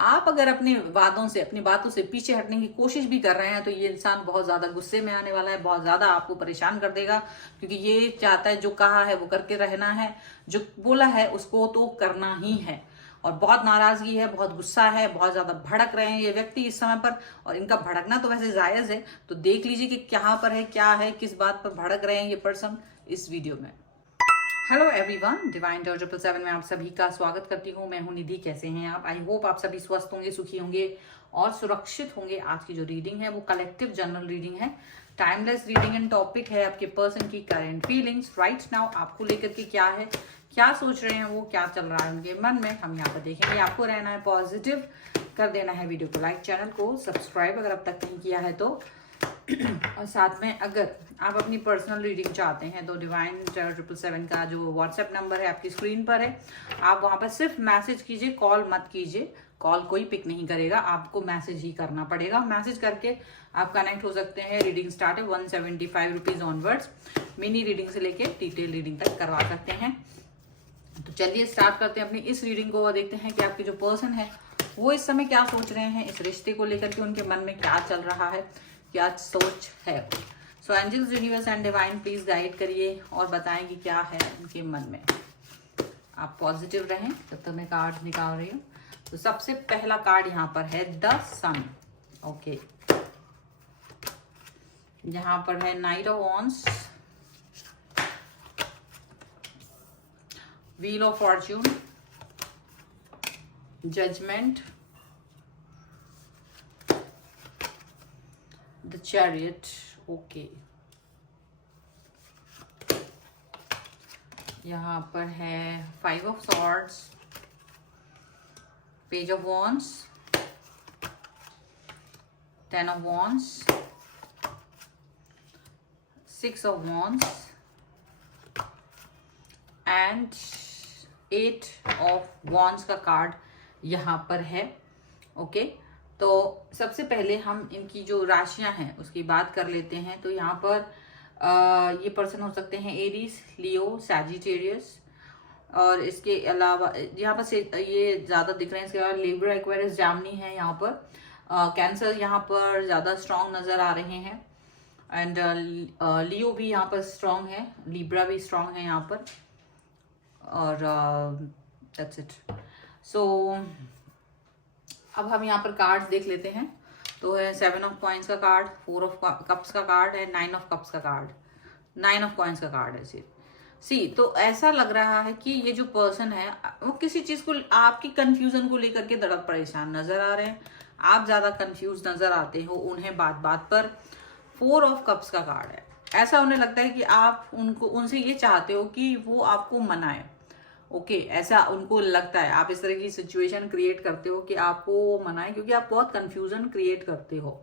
आप अगर अपने वादों से, अपनी बातों से पीछे हटने की कोशिश भी कर रहे हैं तो ये इंसान बहुत ज्यादा गुस्से में आने वाला है, बहुत ज्यादा आपको परेशान कर देगा, क्योंकि ये चाहता है जो कहा है वो करके रहना है, जो बोला है उसको तो करना ही है। और बहुत नाराजगी है, बहुत गुस्सा है, बहुत ज्यादा भड़क रहे हैं ये व्यक्ति इस समय पर। और इनका भड़कना तो वैसे जायज है, तो देख लीजिए कि कहाँ पर है, क्या है, किस बात पर भड़क रहे हैं ये पर्सन इस वीडियो में। हेलो एवरीवन, डिवाइन टॉर 777 में आप सभी का स्वागत करती हूँ। मैं हूँ निधि। कैसे हैं आप? आई होप आप सभी स्वस्थ होंगे, सुखी होंगे और सुरक्षित होंगे। आज की जो रीडिंग है वो कलेक्टिव जनरल रीडिंग है, टाइमलेस रीडिंग एंड टॉपिक है आपके पर्सन की करंट फीलिंग्स राइट नाउ, आपको लेकर के क्या है, क्या सोच रहे हैं वो, क्या चल रहा है उनके मन में, हम यहाँ पर देखेंगे। आपको रहना है पॉजिटिव, कर देना है वीडियो को लाइक, चैनल को सब्सक्राइब अगर अब तक नहीं किया है तो। और साथ में अगर आप अपनी पर्सनल रीडिंग चाहते हैं तो डिवाइन 777 का जो व्हाट्सएप नंबर है आपकी स्क्रीन पर है, आप वहां पर सिर्फ मैसेज कीजिए, कॉल मत कीजिए। कॉल कोई पिक नहीं करेगा, आपको मैसेज ही करना पड़ेगा। मैसेज करके आप कनेक्ट हो सकते हैं। रीडिंग स्टार्ट है 175 रुपीज ऑनवर्ड्स। मिनी रीडिंग से लेके डिटेल रीडिंग तक करवा सकते हैं। तो चलिए स्टार्ट करते हैं अपनी इस रीडिंग को और देखते हैं कि आपके जो पर्सन है वो इस समय क्या सोच रहे हैं, इस रिश्ते को लेकर के उनके मन में क्या चल रहा है, क्या सोच है। So angels, universe and divine please guide करिए और बताएं कि क्या है उनके मन में। आप पॉजिटिव रहें तब तक मैं कार्ड निकाल रही हूँ। तो सबसे पहला कार्ड यहाँ पर है द सन। ओके, यहाँ पर है knight of wands, wheel of fortune, judgement, the chariot. Okay, यहाँ पर है 5 of swords, page of wands, 10 of wands, 6 of wands and 8 of wands का कार्ड यहाँ पर है। ओके, तो सबसे पहले हम इनकी जो राशियां हैं उसकी बात कर लेते हैं। तो यहाँ पर ये पर्सन हो सकते हैं एरीज, लियो, सैजिटेरियस, और इसके अलावा यहाँ पर से ये ज्यादा दिख रहे हैं। इसके अलावा लिब्रा, एक्वेरियस, जामनी है यहाँ पर। कैंसर यहाँ पर ज्यादा स्ट्रांग नजर आ रहे हैं एंड लियो भी यहाँ पर स्ट्रांग है, लिब्रा भी स्ट्रांग है यहाँ पर, और दैट्स इट। सो अब हम यहाँ पर कार्ड्स देख लेते हैं। तो है 7 ऑफ कॉइंस का कार्ड, 4 ऑफ कप्स का कार्ड है, 9 ऑफ कप्स का कार्ड, 9 ऑफ कॉइंस का कार्ड है सी। तो ऐसा लग रहा है कि ये जो पर्सन है वो किसी चीज को, आपकी कंफ्यूजन को लेकर के दर्द परेशान नजर आ रहे हैं। आप ज्यादा कंफ्यूज नजर आते हो उन्हें बात बात पर। 4 ऑफ कप्स का कार्ड है। ऐसा उन्हें लगता है कि आप उनसे ये चाहते हो कि वो आपको मनाए। ओके, ऐसा उनको लगता है। आप इस तरह की सिचुएशन क्रिएट करते हो कि आपको वो मनाए, क्योंकि आप बहुत कंफ्यूजन क्रिएट करते हो।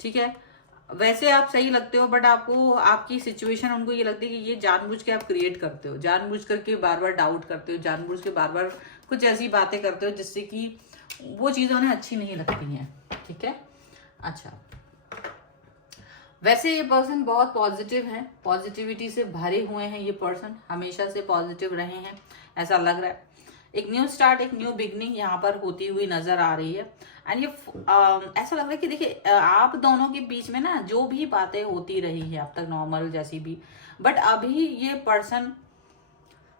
ठीक है, वैसे आप सही लगते हो, बट आपको आपकी सिचुएशन उनको ये लगती है कि ये जानबूझ के आप क्रिएट करते हो, जानबूझ करके बार बार डाउट करते हो, जानबूझ के बार बार कुछ ऐसी बातें करते हो जिससे कि वो चीजें उन्हें अच्छी नहीं लगती हैं। ठीक है, अच्छा, वैसे ये पर्सन बहुत पॉजिटिव है, पॉजिटिविटी से भरे हुए हैं। ये पर्सन हमेशा से पॉजिटिव रहे हैं, ऐसा लग रहा है। एक न्यू स्टार्ट, एक न्यू बिगनिंग यहाँ पर होती हुई नजर आ रही है। एंड ये ऐसा लग रहा है कि देखिए आप दोनों के बीच में ना जो भी बातें होती रही है अब तक नॉर्मल जैसी भी, बट अभी ये पर्सन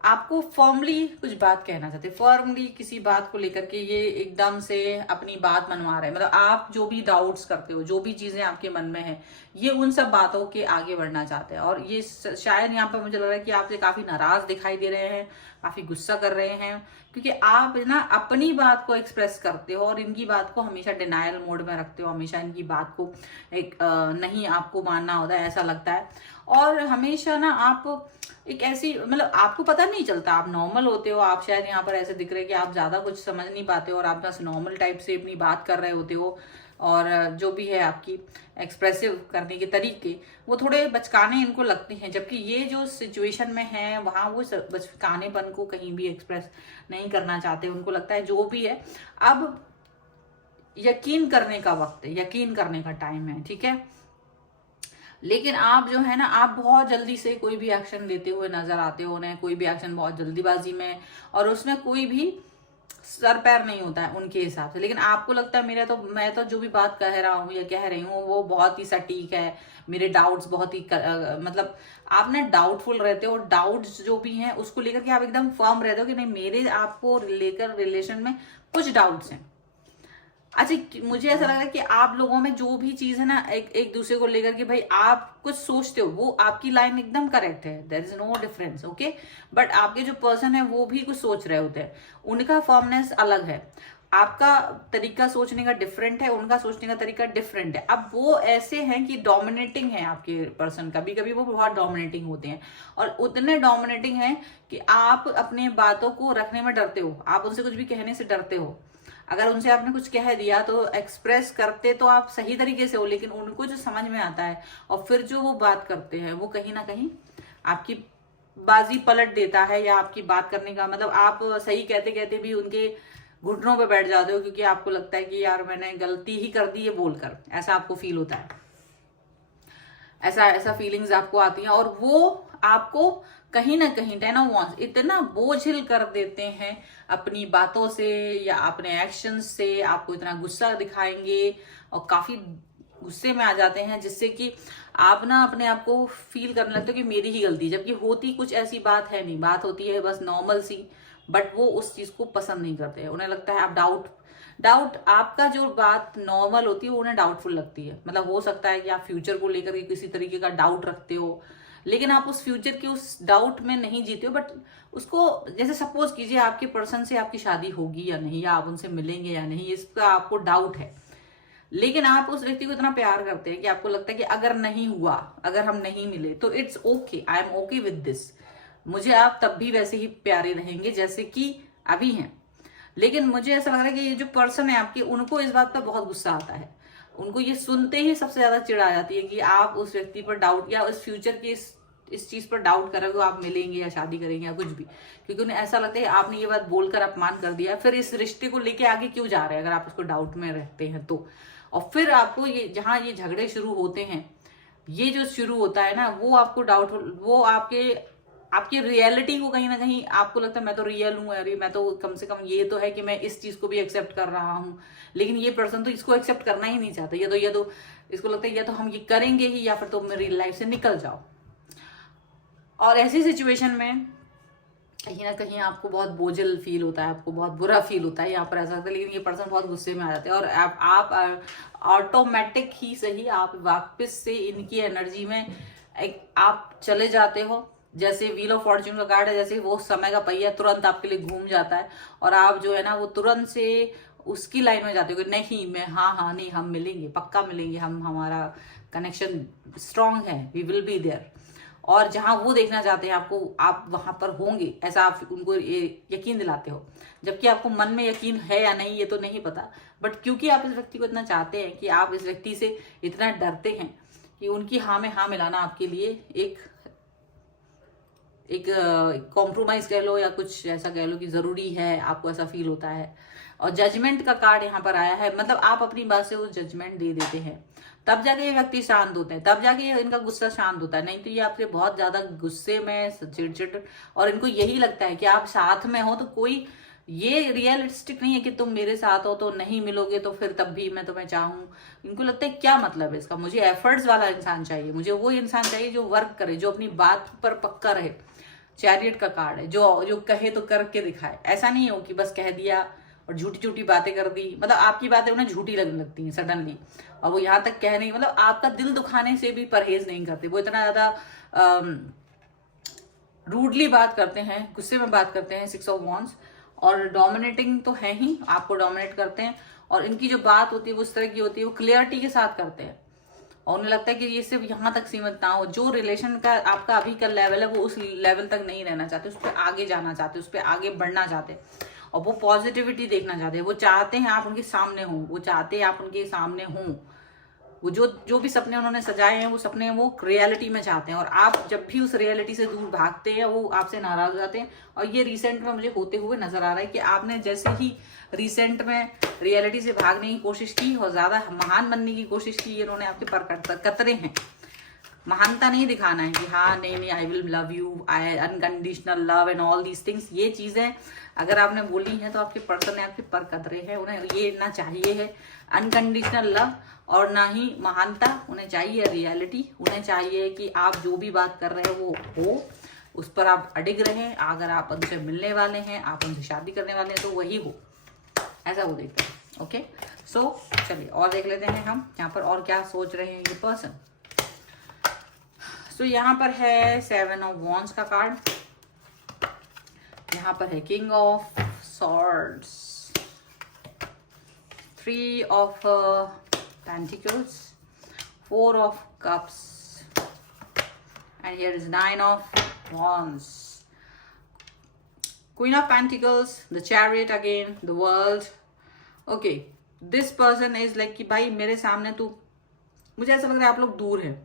आपको फर्मली कुछ बात कहना चाहते, फर्मली किसी बात को लेकर के ये एकदम से अपनी बात मनवा रहे हैं। मतलब आप जो भी डाउट्स करते हो, जो भी चीजें आपके मन में है, ये उन सब बातों के आगे बढ़ना चाहते हैं। और ये शायद यहाँ पर मुझे लग रहा है कि आपसे काफी नाराज दिखाई दे रहे हैं, काफी गुस्सा कर रहे हैं, क्योंकि आप ना अपनी बात को एक्सप्रेस करते हो और इनकी बात को हमेशा डिनायल मोड में रखते हो, हमेशा इनकी बात को एक नहीं आपको मानना होता है, ऐसा लगता है। और हमेशा ना आप एक ऐसी, मतलब आपको पता नहीं चलता, आप नॉर्मल होते हो। आप शायद यहाँ पर ऐसे दिख रहे हैं कि आप ज्यादा कुछ समझ नहीं पाते हो और आप बस नॉर्मल टाइप से अपनी बात कर रहे होते हो। और जो भी है आपकी एक्सप्रेसिव करने के तरीके वो थोड़े बचकाने इनको लगते हैं, जबकि ये जो सिचुएशन में है वहां वो बचकानेपन को कहीं भी एक्सप्रेस नहीं करना चाहते। उनको लगता है जो भी है अब यकीन करने का वक्त है, यकीन करने का टाइम है। ठीक है, लेकिन आप जो है ना, आप बहुत जल्दी से कोई भी एक्शन लेते हुए नजर आते हो उन्हें, कोई भी एक्शन बहुत जल्दीबाजी में, और उसमें कोई भी सर पैर नहीं होता है उनके हिसाब से, लेकिन आपको लगता है मैं तो जो भी बात कह रहा हूँ या कह रही हूँ वो बहुत ही सटीक है, मेरे डाउट्स बहुत ही मतलब आप ना डाउटफुल रहते हो, और डाउट्स जो भी हैं उसको लेकर के आप एकदम फर्म रहते हो कि नहीं मेरे आपको लेकर रिलेशन में कुछ डाउट्स हैं। अच्छा, मुझे ऐसा लग रहा है कि आप लोगों में जो भी चीज है ना एक दूसरे को लेकर के भाई आप कुछ सोचते हो, वो आपकी लाइन एकदम करेक्ट है, there is no difference, okay. But आपके जो पर्सन है वो भी कुछ सोच रहे होते हैं, उनका फॉर्मनेस अलग है, आपका तरीका सोचने का डिफरेंट है, उनका सोचने का तरीका डिफरेंट है। अब वो ऐसे हैं कि डोमिनेटिंग है आपके पर्सन, कभी कभी वो बहुत डोमिनेटिंग होते हैं, और उतने डोमिनेटिंग हैं कि आप अपने बातों को रखने में डरते हो, आप उनसे कुछ भी कहने से डरते हो। अगर उनसे आपने कुछ कह दिया तो एक्सप्रेस करते तो आप सही तरीके से हो, लेकिन उनको जो समझ में आता है और फिर जो वो बात करते हैं वो कहीं ना कहीं आपकी बाजी पलट देता है, या आपकी बात करने का मतलब आप सही कहते कहते भी उनके घुटनों पे बैठ जाते हो, क्योंकि आपको लगता है कि यार मैंने गलती ही कर दी है बोलकर, ऐसा आपको फील होता है, ऐसा फीलिंग्स आपको आती हैं, और वो आपको कहीं ना कहीं 10 ऑफ वांड्स इतना बोझिल कर देते हैं अपनी बातों से या अपने एक्शंस से, आपको इतना गुस्सा दिखाएंगे और काफी गुस्से में आ जाते हैं, जिससे कि आप ना अपने आप को फील करने लगते हो कि मेरी ही गलती, जबकि होती कुछ ऐसी बात है नहीं, बात होती है बस नॉर्मल सी, बट वो उस चीज को पसंद नहीं करते हैं, उन्हें लगता है आप डाउट आपका जो बात नॉर्मल होती है उन्हें डाउटफुल लगती है। मतलब हो सकता है कि आप फ्यूचर को लेकर के किसी तरीके का डाउट रखते हो, लेकिन आप उस फ्यूचर के उस डाउट में नहीं जीते हो, बट उसको जैसे सपोज कीजिए आपके पर्सन से आपकी शादी होगी या नहीं, या आप उनसे मिलेंगे या नहीं, इसका आपको डाउट है, लेकिन आप उस व्यक्ति को इतना प्यार करते हैं कि आपको लगता है कि अगर नहीं हुआ, अगर हम नहीं मिले तो it's okay, I am okay with this, मुझे आप तब भी वैसे ही प्यारे रहेंगे जैसे कि अभी हैं। लेकिन मुझे ऐसा लग रहा है कि ये जो पर्सन है आपके, उनको इस बात पर बहुत गुस्सा आता है, उनको ये सुनते ही सबसे ज्यादा चिढ़ आ जाती है कि आप उस व्यक्ति पर डाउट या उस फ्यूचर की इस चीज पर डाउट कर रहे हो, आप मिलेंगे या शादी करेंगे या कुछ भी, क्योंकि उन्हें ऐसा लगता है आपने ये बात बोलकर अपमान कर दिया, फिर इस रिश्ते को लेके आगे क्यों जा रहे हैं अगर आप इसको डाउट में रहते हैं तो। और फिर आपको ये जहां ये झगड़े शुरू होते हैं, ये जो शुरू होता है ना, वो आपको डाउटफुल, वो आपकी रियलिटी को कहीं ना कहीं आपको लगता है मैं तो रियल हूं, अरे मैं तो कम से कम ये तो है कि मैं इस चीज को भी एक्सेप्ट कर रहा हूं, लेकिन ये पर्सन तो इसको एक्सेप्ट करना ही नहीं चाहता, ये तो इसको लगता है या तो हम ये करेंगे ही या फिर तो मेरी लाइफ से निकल जाओ। और ऐसी सिचुएशन में कहीं ना कहीं आपको बहुत बोझल फील होता है, आपको बहुत बुरा फील होता है यहाँ पर, ऐसा लगता है, लेकिन ये पर्सन बहुत गुस्से में आ जाते हैं, और आप ऑटोमेटिक ही सही आप वापस से इनकी एनर्जी में आप चले जाते हो। जैसे व्हील ऑफ फॉर्च्यून का कार्ड है, जैसे वो समय का पहिया तुरंत आपके लिए घूम जाता है, और आप जो है ना वो तुरंत से उसकी लाइन में जाते हो कि नहीं मैं हाँ नहीं हम मिलेंगे, पक्का मिलेंगे, हमारा कनेक्शन स्ट्रांग है, वी विल बी देयर, और जहां वो देखना चाहते हैं आपको, आप वहां पर होंगे, ऐसा आप उनको यकीन दिलाते हो, जबकि आपको मन में यकीन है या नहीं ये तो नहीं पता, बट क्योंकि आप इस व्यक्ति को इतना चाहते हैं कि आप इस व्यक्ति से इतना डरते हैं कि उनकी हाँ में हाँ मिलाना आपके लिए एक कॉम्प्रोमाइज कह लो या कुछ ऐसा कह लो कि जरूरी है, आपको ऐसा फील होता है। और जजमेंट का कार्ड यहाँ पर आया है, मतलब आप अपनी बात से वो जजमेंट दे देते हैं, तब जाके ये व्यक्ति शांत होते हैं, तब जाके इनका गुस्सा शांत होता है, नहीं तो ये आपसे बहुत ज्यादा गुस्से में चिड़चिड़, और इनको यही लगता है कि आप साथ में हो तो कोई ये रियलिस्टिक नहीं है कि तुम मेरे साथ हो तो नहीं मिलोगे तो फिर तब भी मैं तुम्हें चाहूं। इनको लगता है क्या मतलब है इसका, मुझे एफर्ट्स वाला इंसान चाहिए, मुझे वो इंसान चाहिए जो वर्क करे, जो अपनी बात पर पक्का रहे। चैरियट का कार्ड है, जो कहे तो करके दिखाए, ऐसा नहीं हो कि बस कह दिया और झूठी झूठी बातें कर दी, मतलब आपकी बातें उन्हें झूठी लगने लगती हैं सडनली, और वो यहाँ तक कह नहीं, मतलब आपका दिल दुखाने से भी परहेज नहीं करते, वो इतना ज्यादा रूडली बात करते हैं, गुस्से में बात करते हैं। 6 ऑफ वॉन्ड्स, और डोमिनेटिंग तो है ही, आपको डोमिनेट करते हैं, और इनकी जो बात होती है वो इस तरह की होती है, वो क्लियरिटी के साथ करते हैं, और उन्हें लगता है कि ये सिर्फ यहाँ तक सीमित ना हो, जो रिलेशन का आपका अभी का लेवल है वो उस लेवल तक नहीं रहना चाहते, उस पर आगे जाना चाहते, उस पर आगे बढ़ना चाहते, और वो पॉजिटिविटी देखना चाहते हैं, वो चाहते हैं आप उनके सामने हों, वो चाहते हैं आप उनके सामने हों, वो जो भी सपने उन्होंने सजाए हैं वो सपने वो रियलिटी में चाहते हैं, और आप जब भी उस रियलिटी से दूर भागते हैं वो आपसे नाराज हो जाते हैं। और ये रिसेंट में मुझे होते हुए नजर आ रहा है कि आपने जैसे ही रिसेंट में रियलिटी से भागने की कोशिश की और ज्यादा महान बनने की कोशिश की, इन्होंने आपके पर कतरे हैं, महानता नहीं दिखाना है कि हाँ नहीं नहीं I will love you, I unconditional love and all these things. ये चीजें अगर आपने बोली है तो आपके पर्सन ने आपके पर कदरे है, उन्हें ये ना चाहिए है अनकंडीशनल लव और ना ही महानता। उन्हें चाहिए रियलिटी, उन्हें चाहिए कि आप जो भी बात कर रहे हैं वो हो, उस पर आप अडिग रहें। अगर आप उनसे मिलने वाले हैं, आप उनसे शादी करने वाले हैं तो वही हो, ऐसा वो देखते हैं। ओके सो चलिए और देख लेते हैं हम यहाँ पर और क्या सोच रहे हैं ये पर्सन। सो यहाँ पर है 7 ऑफ वॉन्ड्स का कार्ड, यहाँ पर है king of swords, 3 of pentacles, 4 of cups and here is 9 of wands, queen of pentacles, the chariot again, the world. Okay, this person is like कि भाई मेरे सामने तो मुझे ऐसा लग रहा है आप लोग दूर हैं,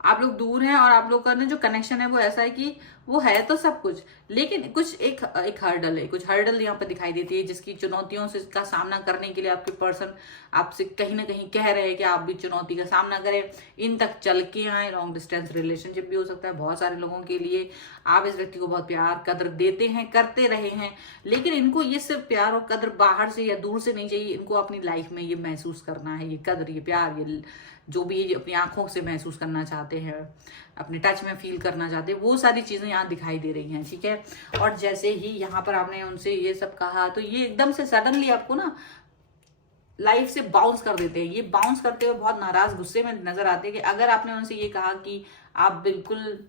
आप लोग दूर हैं और आप लोग का जो कनेक्शन है वो ऐसा है कि वो है तो सब कुछ, लेकिन कुछ एक हर्डल है, कुछ हर्डल यहाँ पे दिखाई देती है जिसकी चुनौतियों से का सामना करने के लिए आपके पर्सन आपसे कहीं ना कहीं कह रहे हैं कि आप भी चुनौती का सामना करें, इन तक चल के आए। लॉन्ग डिस्टेंस रिलेशनशिप भी हो सकता है बहुत सारे लोगों के लिए। आप इस व्यक्ति को बहुत प्यार कदर देते हैं, करते रहे हैं, लेकिन इनको ये सिर्फ प्यार और कदर बाहर से या दूर से नहीं चाहिए, इनको अपनी लाइफ में ये महसूस करना है, ये कदर, ये प्यार, ये जो भी ये अपनी आंखों से महसूस करना चाहते हैं, अपने टच में फील करना चाहते हैं, वो सारी चीजें यहाँ दिखाई दे रही हैं। ठीक है, और जैसे ही यहाँ पर आपने उनसे ये सब कहा तो ये एकदम से सडनली आपको ना लाइफ से बाउंस कर देते हैं। ये बाउंस करते हुए बहुत नाराज गुस्से में नजर आते हैं कि अगर आपने उनसे ये कहा कि आप बिल्कुल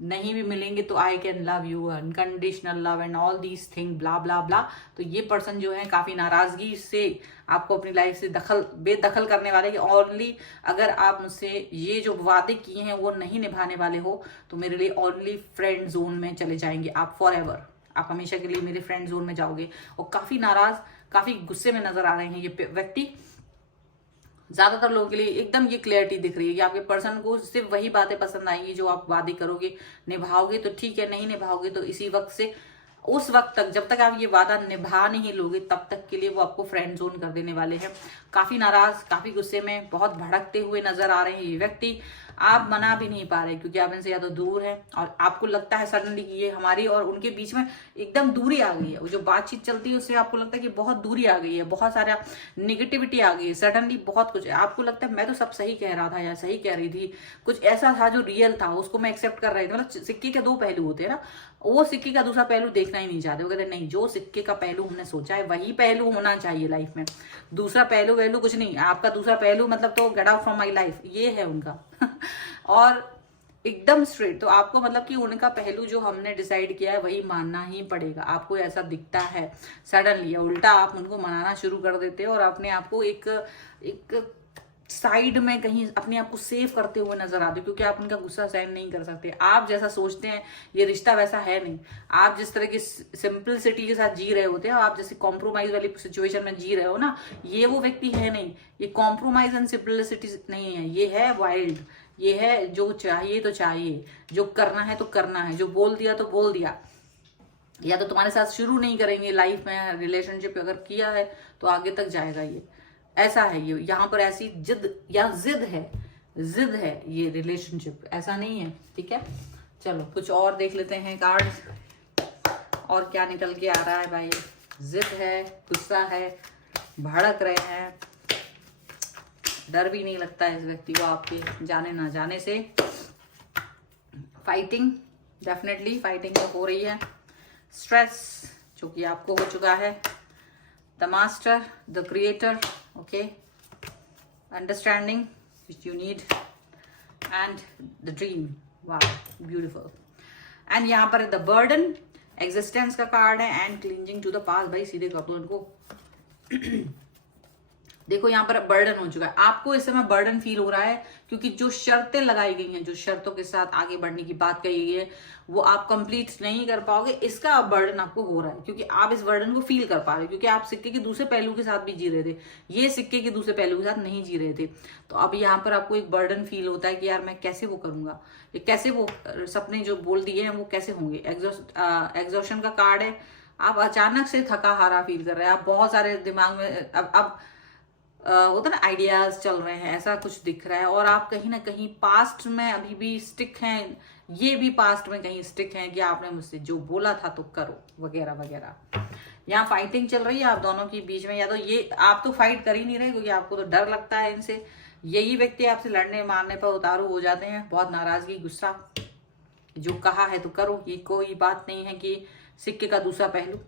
नहीं भी मिलेंगे तो I can love you, unconditional love and all these thing blah blah blah, तो ये पर्सन जो है काफी नाराजगी से आपको अपनी लाइफ से बेदखल करने वाले कि ओनली अगर आप मुझसे ये जो वादे किए हैं वो नहीं निभाने वाले हो तो मेरे लिए ओनली फ्रेंड जोन में चले जाएंगे आप, फॉर एवर, आप हमेशा के लिए मेरे फ्रेंड जोन में जाओगे। और काफी नाराज, काफी गुस्से में नजर आ रहे हैं ये व्यक्ति। ज्यादातर लोगों के लिए एकदम ये क्लियरिटी दिख रही है कि आपके पर्सन को सिर्फ वही बातें पसंद आएंगी जो आप वादे करोगे, निभाओगे तो ठीक है, नहीं निभाओगे तो इसी वक्त से उस वक्त तक, जब तक आप ये वादा निभा नहीं लोगे तब तक के लिए वो आपको फ्रेंड जोन कर देने वाले हैं। काफी नाराज, काफी गुस्से में, बहुत भड़कते हुए नजर आ रहे हैं ये व्यक्ति। आप मना भी नहीं पा रहे क्योंकि आप इनसे या तो दूर है और आपको लगता है सडनली कि ये हमारी और उनके बीच में एकदम दूरी आ गई है। वो जो बातचीत चलती है उससे आपको लगता है कि बहुत दूरी आ गई है, बहुत सारा निगेटिविटी आ गई है, सडनली बहुत कुछ आपको लगता है मैं तो सब सही कह रहा था या सही कह रही थी, कुछ ऐसा था जो रियल था उसको मैं एक्सेप्ट कर रही थी। मतलब सिक्के के 2 पहलू होते हैं ना, वो सिक्के का दूसरा पहलू देखना ही नहीं चाहते। वो कहते नहीं, जो सिक्के का पहलू हमने सोचा है वही पहलू होना चाहिए लाइफ में, दूसरा पहलू वहलू कुछ नहीं। आपका दूसरा पहलू मतलब तो get out from my life, ये है उनका और एकदम स्ट्रेट। तो आपको मतलब कि उनका पहलू जो हमने डिसाइड किया है वही मानना ही पड़ेगा। आपको ऐसा दिखता है सडनली, उल्टा आप उनको मनाना शुरू कर देते हो और अपने आप को एक साइड में कहीं अपने आप को सेव करते हुए नजर आते हो क्योंकि आप उनका गुस्सा सहन नहीं कर सकते। आप जैसा सोचते हैं ये रिश्ता वैसा है नहीं। आप जिस तरह की सिंपलिसिटी के साथ जी रहे होते हो, आप जैसे कॉम्प्रोमाइज वाली सिचुएशन में जी रहे हो ना, ये वो व्यक्ति है नहीं। ये कॉम्प्रोमाइज एंड सिंपलिसिटी नहीं है, ये है वाइल्ड, ये है जो चाहिए तो चाहिए, जो करना है तो करना है, जो बोल दिया तो बोल दिया। या तो तुम्हारे साथ शुरू नहीं करेंगे लाइफ में, रिलेशनशिप अगर किया है तो आगे तक जाएगा, ये ऐसा है। ये यहाँ पर ऐसी जिद या जिद है ये रिलेशनशिप, ऐसा नहीं है। ठीक है, चलो कुछ और देख लेते हैं कार्ड और क्या निकल के आ रहा है भाई। जिद है, गुस्सा है, भड़क रहे हैं, डर भी नहीं लगता है इस व्यक्ति को आपके जाने ना जाने से। फाइटिंग, डेफिनेटली फाइटिंग हो रही है। स्ट्रेस जो कि आपको हो चुका है। The master, the creator, okay, understanding which you need and the dream, वाह ब्यूटीफुल। एंड यहाँ पर द बर्डन, एग्जिस्टेंस का कार्ड है and clinging to the past. भाई सीधे कर दो इनको। देखो यहाँ पर बर्डन हो चुका है, आपको इस समय बर्डन फील हो रहा है क्योंकि जो शर्तें लगाई गई हैं, जो शर्तों के साथ आगे बढ़ने की बात कही गई है वो आप कंप्लीट नहीं कर पाओगे, इसका बर्डन आपको हो रहा है क्योंकि आप इस बर्डन को फील कर पा रहे हो क्योंकि आप सिक्के के दूसरे पहलू के साथ भी जी रहे थे, ये सिक्के के दूसरे पहलू के साथ नहीं जी रहे थे। तो अब यहाँ पर आपको एक बर्डन फील होता है कि यार मैं कैसे वो करूंगा, ये कैसे वो सपने जो बोल दिए हैं वो कैसे होंगे। एग्जॉशन का कार्ड है, आप अचानक से थका हारा फील कर रहे हैं, आप बहुत सारे दिमाग में अब होता ना आइडियाज चल रहे हैं, ऐसा कुछ दिख रहा है। और आप कहीं ना कहीं पास्ट में अभी भी स्टिक हैं, ये भी पास्ट में कहीं स्टिक हैं कि आपने मुझसे जो बोला था तो करो वगैरह वगैरह। यहाँ फाइटिंग चल रही है आप दोनों के बीच में, या तो ये आप तो फाइट कर ही नहीं रहे क्योंकि आपको तो डर लगता है इनसे, यही व्यक्ति आपसे लड़ने मारने पर उतारू हो जाते हैं, बहुत नाराजगी गुस्सा, जो कहा है तो करो। ये कोई बात नहीं है कि सिक्के का दूसरा पहलू,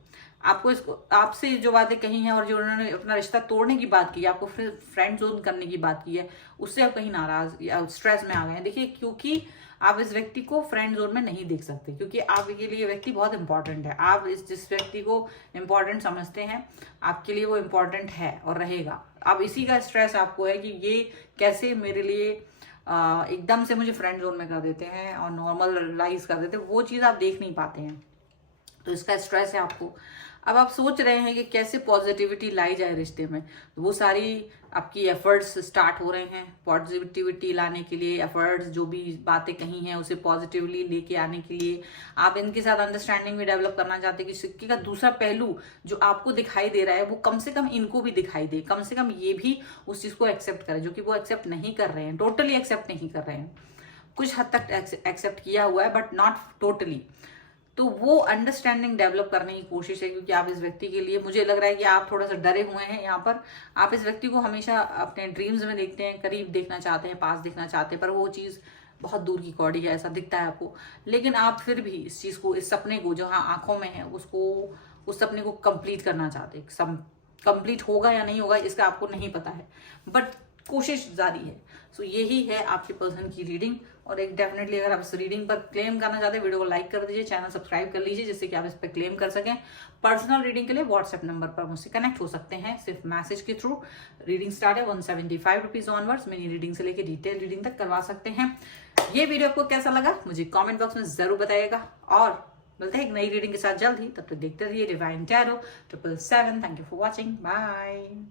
आपको इसको आपसे जो बातें कही हैं और जो उन्होंने अपना रिश्ता तोड़ने की बात की है, आपको फिर फ्रेंड जोन करने की बात की है, उससे आप कहीं नाराज या स्ट्रेस में आ गए हैं। देखिए, क्योंकि आप इस व्यक्ति को फ्रेंड जोन में नहीं देख सकते, क्योंकि आपके लिए व्यक्ति बहुत इंपॉर्टेंट है। आप जिस व्यक्ति को इम्पोर्टेंट समझते हैं, आपके लिए वो इम्पोर्टेंट है और रहेगा। अब इसी का स्ट्रेस आपको है कि ये कैसे मेरे लिए एकदम से मुझे फ्रेंड जोन में कर देते हैं और नॉर्मलाइज कर देते हैं, वो चीज़ आप देख नहीं पाते हैं, तो इसका स्ट्रेस है आपको। अब आप सोच रहे हैं कि कैसे पॉजिटिविटी लाई जाए रिश्ते में, तो वो सारी आपकी एफर्ट्स स्टार्ट हो रहे हैं पॉजिटिविटी लाने के लिए। एफर्ट्स, जो भी बातें कही हैं उसे पॉजिटिवली लेके आने के लिए आप इनके साथ अंडरस्टैंडिंग भी डेवलप करना चाहते हैं कि सिक्के का दूसरा पहलू जो आपको दिखाई दे रहा है वो कम से कम इनको भी दिखाई दे, कम से कम ये भी उस चीज़ को एक्सेप्ट करें जो कि वो एक्सेप्ट नहीं कर रहे हैं, टोटली एक्सेप्ट नहीं कर रहे हैं। कुछ हद तक एक्सेप्ट किया हुआ है बट नॉट टोटली। तो वो अंडरस्टैंडिंग डेवलप करने की कोशिश है, क्योंकि आप इस व्यक्ति के लिए, मुझे लग रहा है कि आप थोड़ा सा डरे हुए हैं यहाँ पर। आप इस व्यक्ति को हमेशा अपने ड्रीम्स में देखते हैं, करीब देखना चाहते हैं, पास देखना चाहते हैं, पर वो चीज़ बहुत दूर की कौड़ी है, ऐसा दिखता है आपको। लेकिन आप फिर भी इस चीज़ को, इस सपने को जो हाँ आंखों में है, उसको, उस सपने को कंप्लीट करना चाहते हैं। कंप्लीट होगा या नहीं होगा इसका आपको नहीं पता है, बट कोशिश जारी है। सो यही है आपके पर्सन की रीडिंग। और एक डेफिनेटली अगर आप इस रीडिंग पर क्लेम करना चाहते हैं, वीडियो को लाइक कर दीजिए, चैनल सब्सक्राइब कर लीजिए, जिससे कि आप इस पर क्लेम कर सकें। पर्सनल रीडिंग के लिए व्हाट्सएप नंबर पर मुझसे कनेक्ट हो सकते हैं, सिर्फ मैसेज के थ्रू। रीडिंग स्टार्ट है 175 रुपीज ऑनवर्ड्स, मिनी रीडिंग से लेकर डिटेल रीडिंग तक करवा सकते हैं। ये वीडियो आपको कैसा लगा मुझे कॉमेंट बॉक्स में जरूर बताइएगा, और मिलते हैं एक नई रीडिंग के साथ जल्द ही। तब तक देखते रहिए divine tarot 777। Thank you for watching, bye.